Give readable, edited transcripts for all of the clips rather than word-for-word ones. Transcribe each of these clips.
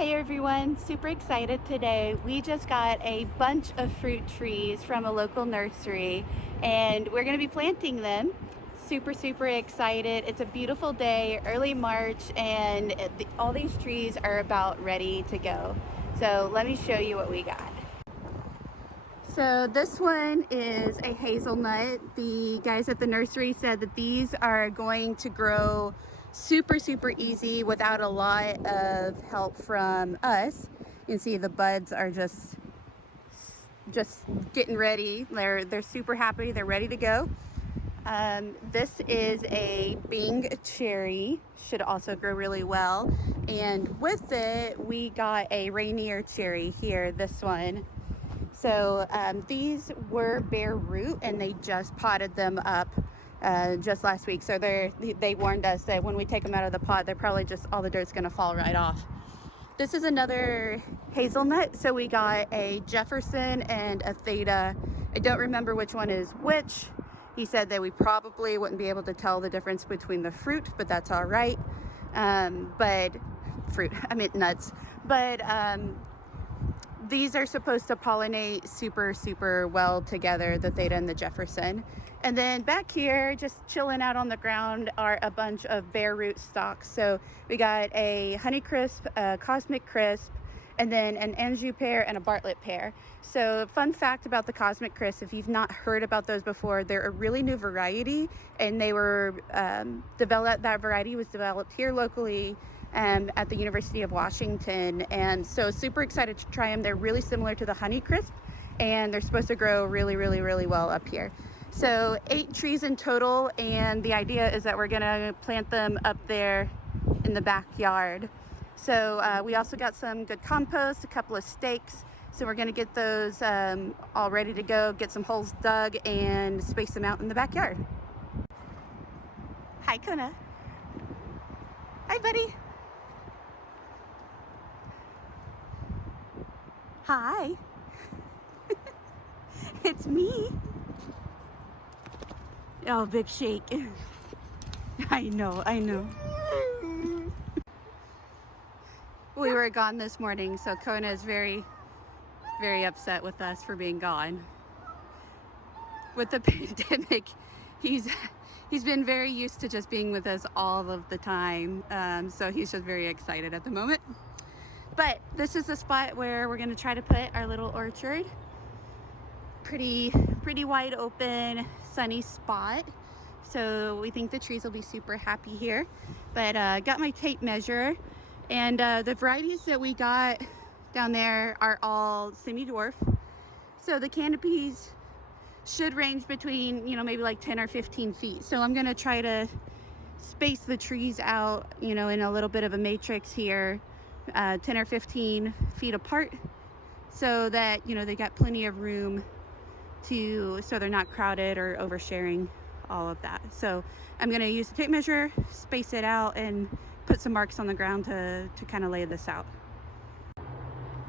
Hey everyone, super excited today. We just got a bunch of fruit trees from a local nursery and we're going to be planting them. Super excited. It's a beautiful day, early March, and all these trees are about ready to go. So let me show you what we got. So this one is a hazelnut. The guys at the nursery said that these are going to grow super easy without a lot of help from us. You can see the buds are just getting ready. They're super happy. They're ready to go. This is a Bing cherry. Should also grow really well. And with it, we got a Rainier cherry here, this one. So these were bare root and they just potted them up just last week. So they warned us that when we take them out of the pot, they're probably just all the dirt's gonna fall right off. This is another hazelnut. So we got a Jefferson and a Theta. I don't remember which one is which. He said that we probably wouldn't be able to tell the difference between the fruit, but that's all right. But fruit, I meant nuts. But these are supposed to pollinate super well together, the Theta and the Jefferson. And then back here, just chilling out on the ground, are a bunch of bare root stalks. So we got a Honeycrisp, a Cosmic Crisp, and then an Anjou pear and a Bartlett pear. So fun fact about the Cosmic Crisp, if you've not heard about those before, they're a really new variety, and they were that variety was developed here locally at the University of Washington. And so super excited to try them. They're really similar to the Honeycrisp, and they're supposed to grow really well up here. So 8 trees in total, and the idea is that we're gonna plant them up there in the backyard. So we also got some good compost, a couple of stakes. So we're gonna get those all ready to go, get some holes dug and space them out in the backyard. Hi, Kona. Hi, buddy. Hi. It's me. Oh, big shake. I know. We were gone this morning, so Kona is very upset with us for being gone. With the pandemic, he's been very used to just being with us all of the time. So he's just very excited at the moment. But this is the spot where we're gonna try to put our little orchard. Pretty wide open, sunny spot. So we think the trees will be super happy here. But got my tape measure, and the varieties that we got down there are all semi-dwarf. So the canopies should range between, maybe like 10 or 15 feet. So I'm gonna try to space the trees out, in a little bit of a matrix here, 10 or 15 feet apart, so that, they got plenty of room so they're not crowded or oversharing all of that. So I'm gonna use the tape measure, space it out, and put some marks on the ground to kind of lay this out.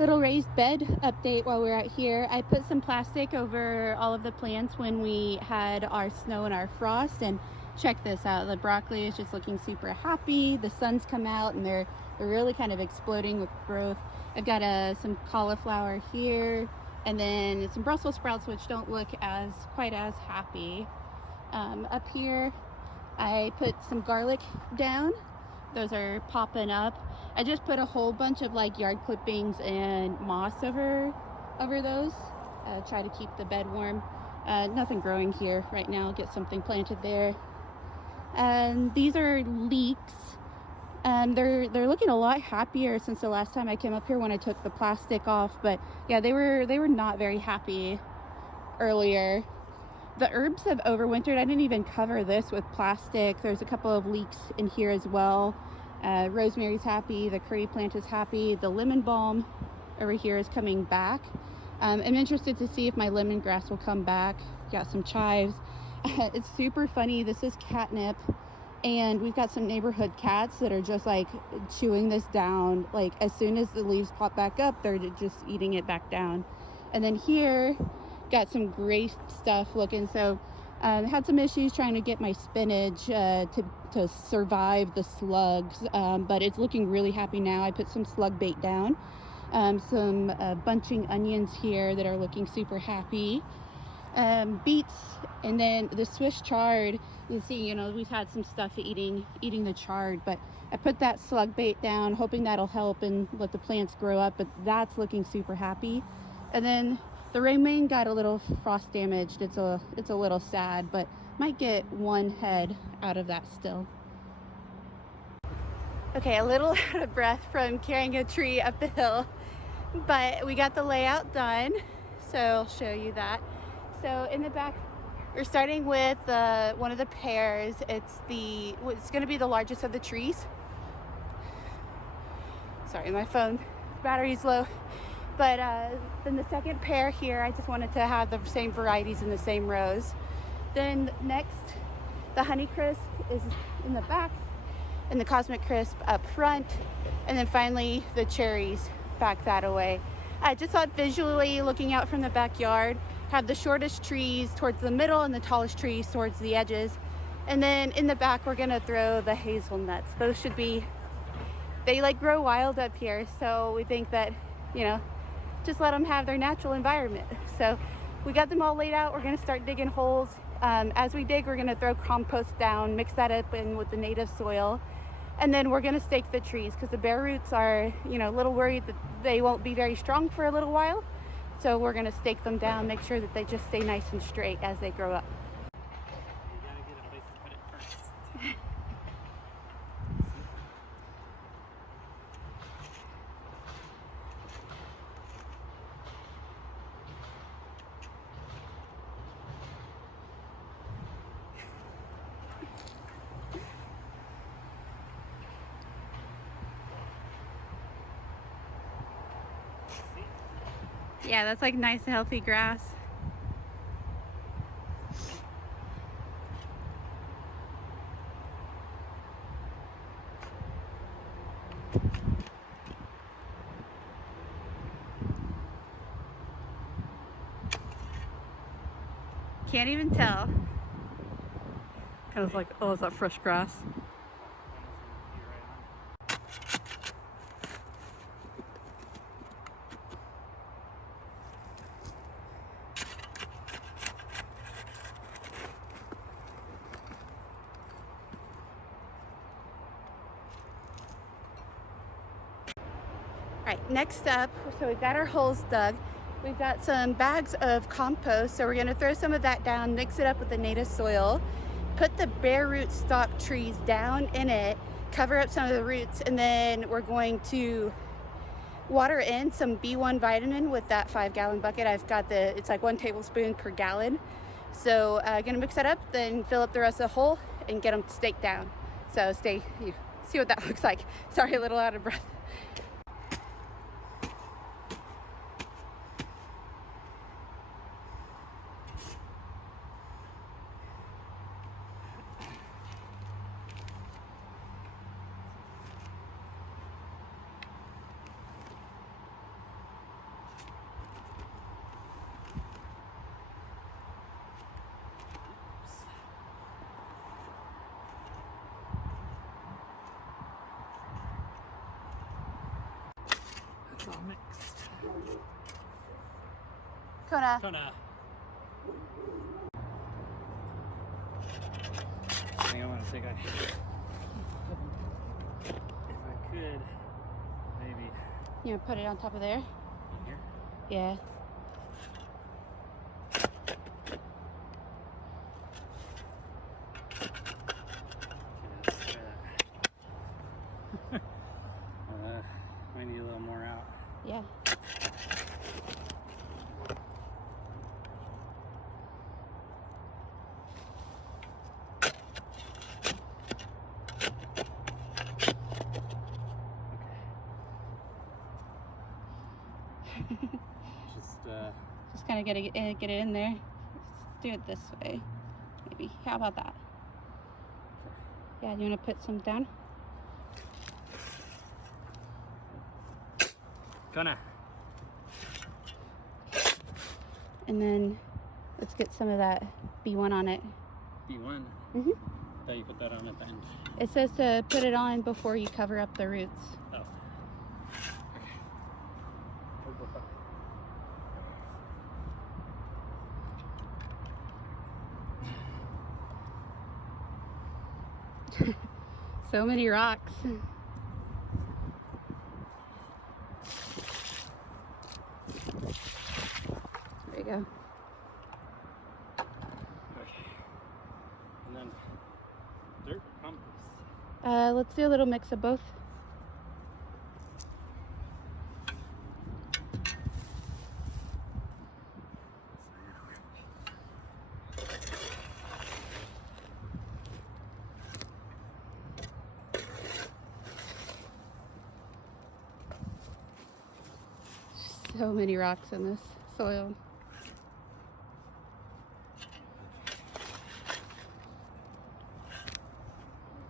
Little raised bed update while we're out here. I put some plastic over all of the plants when we had our snow and our frost, and check this out. The broccoli is just looking super happy. The sun's come out and they're really kind of exploding with growth. I've got some cauliflower here, and then some Brussels sprouts, which don't look quite as happy. Up here, I put some garlic down. Those are popping up. I just put a whole bunch of yard clippings and moss over those. Try to keep the bed warm. Nothing growing here right now. Get something planted there. And these are leeks, and they're looking a lot happier since the last time I came up here when I took the plastic off. But yeah, they were not very happy earlier. The herbs have overwintered. I didn't even cover this with plastic. There's a couple of leeks in here as well. Rosemary's happy. The curry plant is happy. The lemon balm over here is coming back. I'm interested to see if my lemongrass will come back. Got some chives. It's super funny. This is catnip, and we've got some neighborhood cats that are just chewing this down. As soon as the leaves pop back up, they're just eating it back down. And then here, got some gray stuff looking. So Had some issues trying to get my spinach to survive the slugs, but it's looking really happy now. I put some slug bait down, some bunching onions here that are looking super happy, beets, and then the Swiss chard. You see, you know, we've had some stuff eating the chard, but I put that slug bait down hoping that'll help and let the plants grow up, but that's looking super happy. And then the romaine got a little frost damaged. It's a little sad, but might get one head out of that still. Okay, a little out of breath from carrying a tree up the hill, but we got the layout done, so I'll show you that. So in the back, we're starting with one of the pears. It's going to be the largest of the trees. Sorry, my phone battery's low. But then the second pear here, I just wanted to have the same varieties in the same rows. Then next, the Honeycrisp is in the back, and the Cosmic Crisp up front, and then finally the cherries back that away. I just thought visually, looking out from the backyard, have the shortest trees towards the middle and the tallest trees towards the edges. And then in the back, we're gonna throw the hazelnuts. Those should be, they like grow wild up here, so we think that, you know, just let them have their natural environment. So we got them all laid out. We're gonna start digging holes. As we dig, we're gonna throw compost down, mix that up in with the native soil, and then we're gonna stake the trees because the bare roots are, you know, a little worried that they won't be very strong for a little while. So we're gonna stake them down, make sure that they just stay nice and straight as they grow up. You gotta get a place to put it first. Yeah, that's like nice healthy grass. Can't even tell. Kind of like, oh, is that fresh grass? All right, next up, so we've got our holes dug. We've got some bags of compost, so we're gonna throw some of that down, mix it up with the native soil, put the bare root stock trees down in it, cover up some of the roots, and then we're going to water in some B1 vitamin with that 5-gallon bucket. I've got it's like 1 tablespoon per gallon. So gonna mix that up, then fill up the rest of the hole and get them staked down. So see what that looks like. Sorry, a little out of breath. It's all mixed. Kona. Kona. I think I want to take a. If I could, maybe. You want to put it on top of there? In here? Yeah. Might need a little more out. Yeah. Just kind of get it in there. Let's do it this way, maybe. How about that? Yeah, you want to put some down? Kona. And then Let's get some of that B1 on it. B1? Mm-hmm. I thought you put that on at the end. It says to put it on before you cover up the roots. Oh. Okay. So many rocks. There you go. Okay. And then dirt or compost? Let's do a little mix of both. So many rocks in this soil.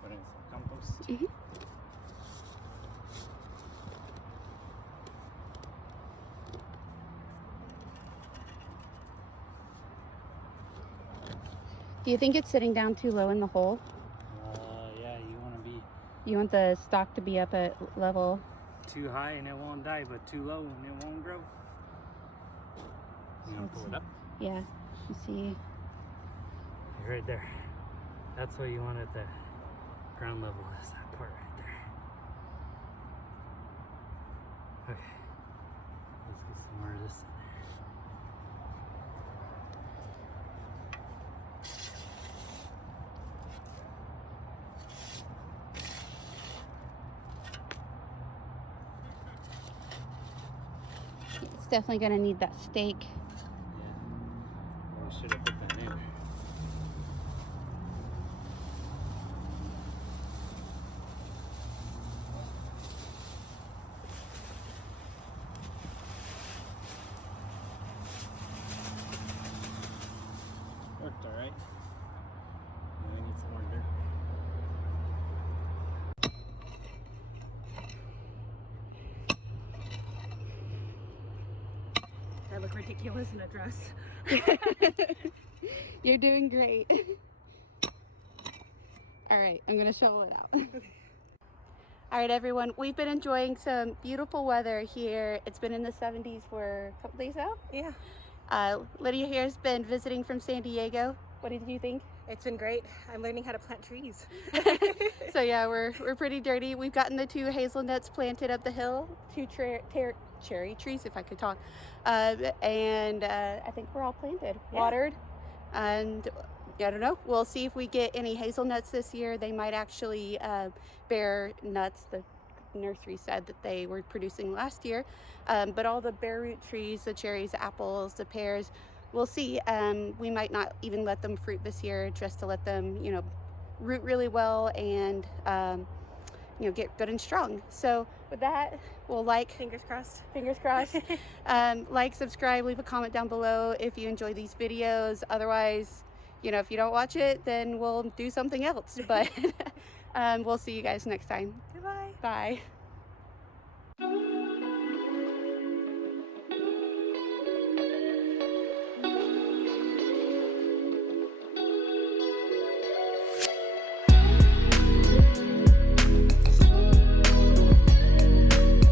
Put in some compost. Mm-hmm. Do you think it's sitting down too low in the hole? Yeah, you want to be You want the stalk to be up at level? too high and it won't die, but too low and it won't grow. You want to pull it up? Yeah, you see. Right there. That's what you want at the ground level, is that part right there. Okay, let's get some more of this in there. It's definitely gonna need that stake. Yeah, we should have put that in. Worked all right. Now we need some more dirt. I look ridiculous in a dress. You're doing great. All right, I'm gonna shovel it out. All right, everyone, we've been enjoying some beautiful weather here. It's been in the 70s for a couple days now. Yeah, Lydia here has been visiting from San Diego. What did you think? it's been great. I'm learning how to plant trees. So yeah, we're pretty dirty. We've gotten the 2 hazelnuts planted up the hill, 2 cherry trees, if I could talk, and I think we're all planted, watered, and I don't know. We'll see if we get any hazelnuts this year. They might actually bear nuts. The nursery said that they were producing last year, but all the bare root trees, the cherries, the apples, the pears, we'll see. We might not even let them fruit this year, just to let them, you know, root really well and you know, get good and strong. So with that, we'll Fingers crossed. like, subscribe, leave a comment down below if you enjoy these videos. Otherwise, you know, if you don't watch it, then we'll do something else. But we'll see you guys next time. Goodbye. Bye.